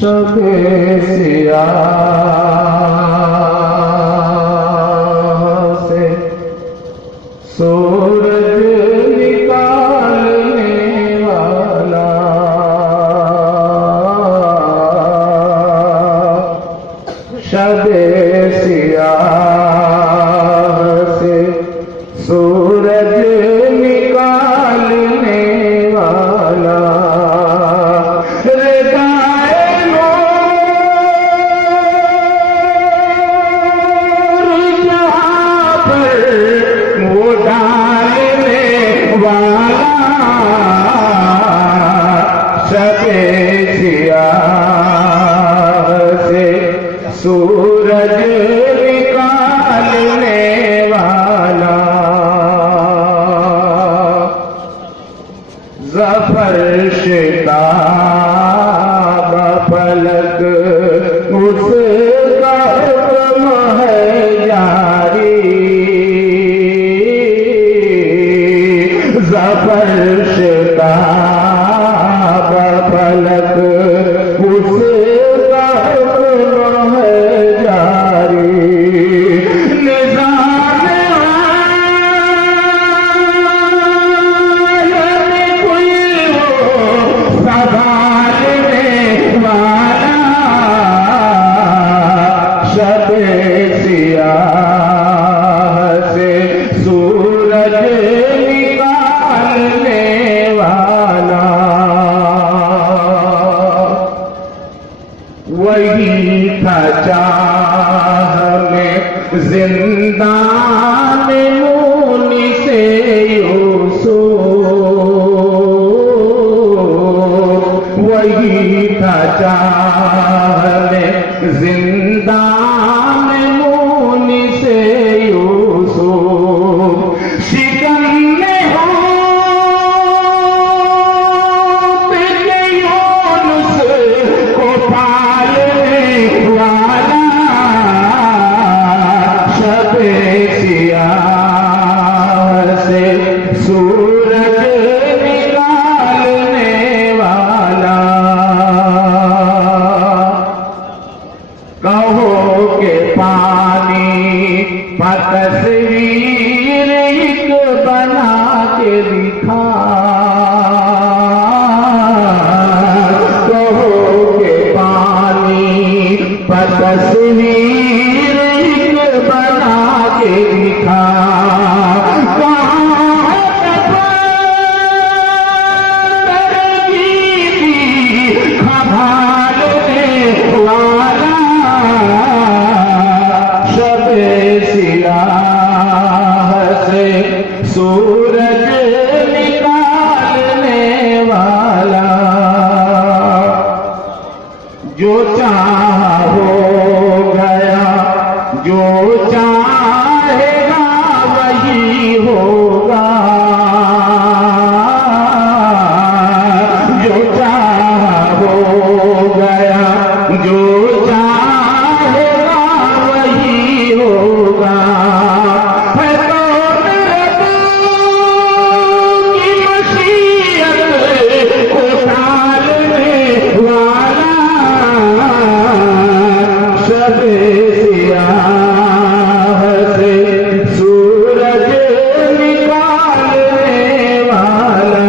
शबे सिया से सूरज निकालने वाला शबे सिया से सूरज निकालने वाला शबे सिया से सूरज निकालने वाला ज़फ़र शिताब फलक उसका हुक्म है जारी ज़फ़र शिताब फलक उसका हुक्म है जारी निज़ाम आलम कोई हो संभालने वाला शबे सिया से सूरज निकालने वाला वही था चाह में जिंदान मूनी से यूसुफ वही था चाह में जिंदान मूनी से यूसुफ शिकम में हो यूनुस को पालने वाला शबे सिया से सूरज निकालने वाला कहो के पानी पर तस्वीर एक बना के दिखा कहो के पानी पर तस्वीर एक बना के दिखा खभालने वाला शबे सिया से सूरज निकालने वाला जो चाहा हो गया जो चाहेगा वही होगा जो चाहा हो गया जो चाहेगा वही होगा है तो रब की मशीयत को टालने वाला शबे सिया से सूरज निकालने वाला।